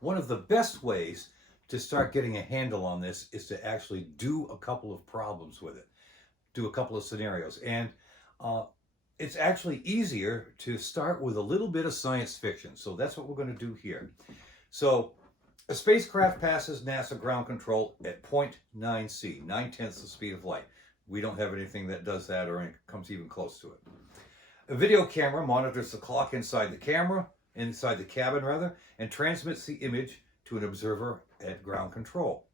one of the best ways to start getting a handle on this is to actually do a couple of problems with it, do a couple of scenarios. And it's actually easier to start with a little bit of science fiction. So that's what we're going to do here. So a spacecraft passes NASA ground control at 0.9 C, 9/10 the speed of light. We don't have anything that does that or comes even close to it. A video camera monitors the clock inside the cabin rather, and transmits the image to an observer at ground control.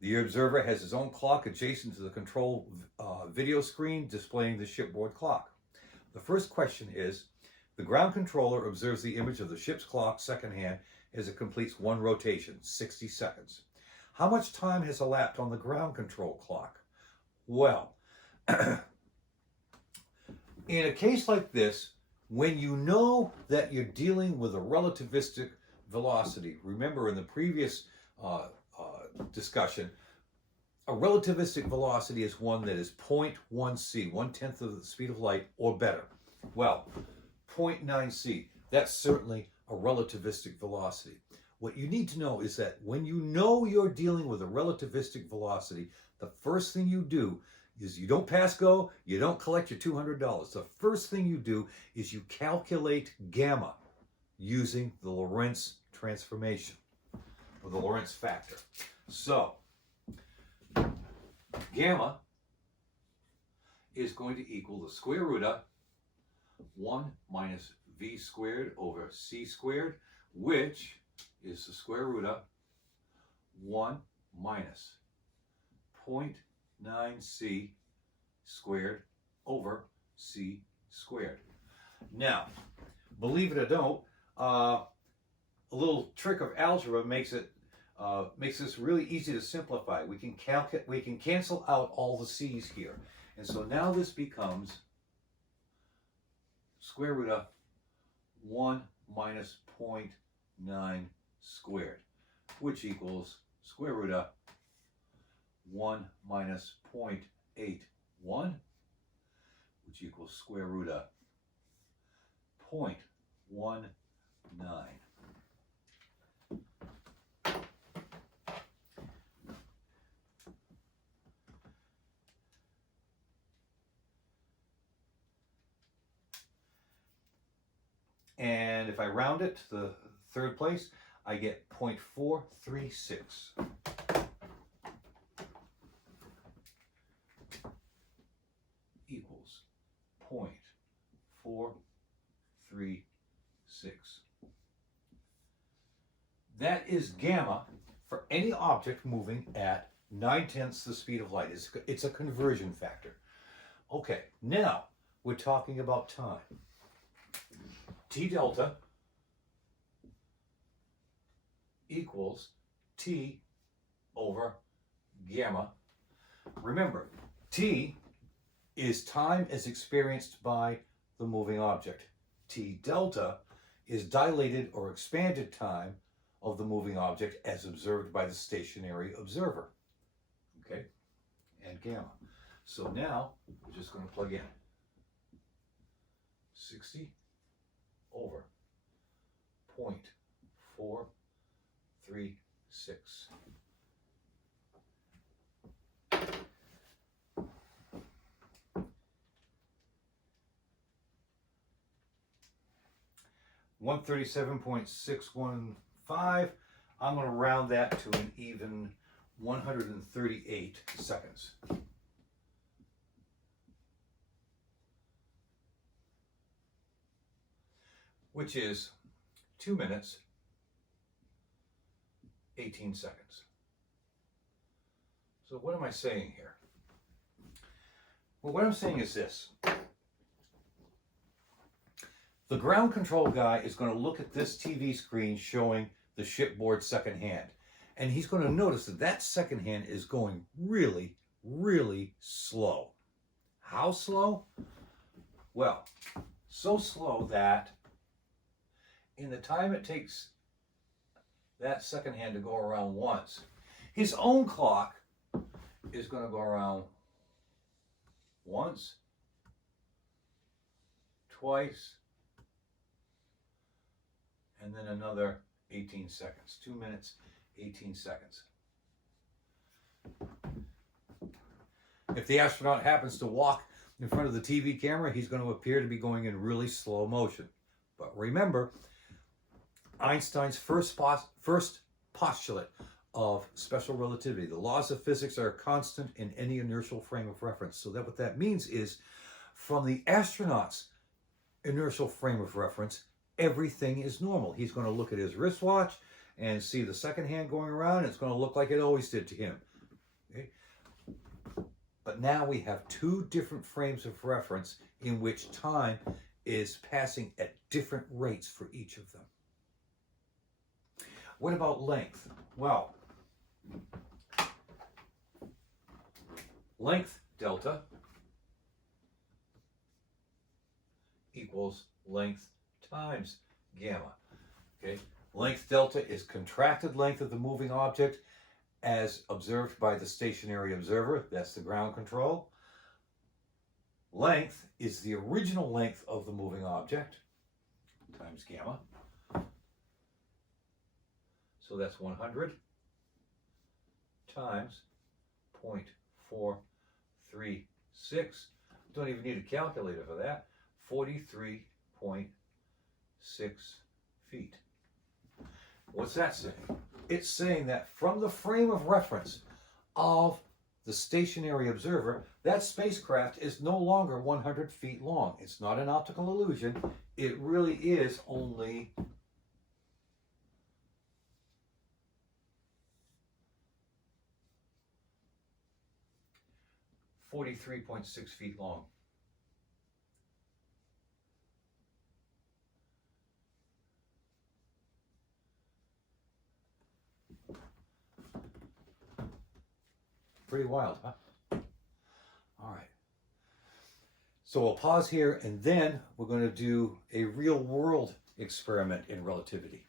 The observer has his own clock adjacent to the control video screen displaying the shipboard clock. The first question is, the ground controller observes the image of the ship's clock secondhand as it completes one rotation, 60 seconds. How much time has elapsed on the ground control clock? Well, in a case like this, when you know that you're dealing with a relativistic velocity, remember in the previous discussion, a relativistic velocity is one that is 0.1 c, 1/10 of the speed of light or better. Well, 0.9 c, that's certainly a relativistic velocity. What you need to know is that when you know you're dealing with a relativistic velocity, the first thing you do is you don't pass go, you don't collect your $200. The first thing you do is you calculate gamma using the Lorentz transformation, or the Lorentz factor. So, gamma is going to equal the square root of 1 minus v squared over c squared, which is the square root of 1 minus 0.9 c squared over c squared. Now, believe it or don't, a little trick of algebra makes this really easy to simplify. We can cancel out all the c's here, and so now this becomes square root of 1 minus 0.9 squared, which equals square root of 1 minus 0.81, which equals square root of 0.19. And if I round it to the third place, I get 0.436. Equals 0.436. That is gamma for any object moving at 9/10 the speed of light. It's a conversion factor. Okay, now we're talking about time. T delta equals T over gamma. Remember, T is time as experienced by the moving object. T delta is dilated or expanded time of the moving object as observed by the stationary observer. Okay, and gamma. So now we're just going to plug in 60 over 0.436. $137.615. I'm going to round that to an even 138 seconds. Which is 2 minutes, 18 seconds. So what am I saying here? Well, what I'm saying is this. The ground control guy is going to look at this TV screen showing the shipboard second hand, and he's going to notice that that second hand is going really, really slow. How slow? Well, so slow that in the time it takes that second hand to go around once, his own clock is going to go around once, twice, and then another 18 seconds. 2 minutes, 18 seconds. If the astronaut happens to walk in front of the TV camera, he's going to appear to be going in really slow motion. But remember, Einstein's first postulate of special relativity. The laws of physics are constant in any inertial frame of reference. So that what that means is, from the astronaut's inertial frame of reference, everything is normal. He's going to look at his wristwatch and see the second hand going around, and it's going to look like it always did to him. Okay? But now we have two different frames of reference in which time is passing at different rates for each of them. What about length? Well, length delta equals length times gamma. Okay? Length delta is contracted length of the moving object as observed by the stationary observer. That's the ground control. Length is the original length of the moving object times gamma. So that's 100 times 0.436. Don't even need a calculator for that. 43.6 feet. What's that saying? It's saying that from the frame of reference of the stationary observer, that spacecraft is no longer 100 feet long. It's not an optical illusion. It really is only 43.6 feet long. Pretty wild, huh? All right. So we'll pause here, and then we're going to do a real-world experiment in relativity.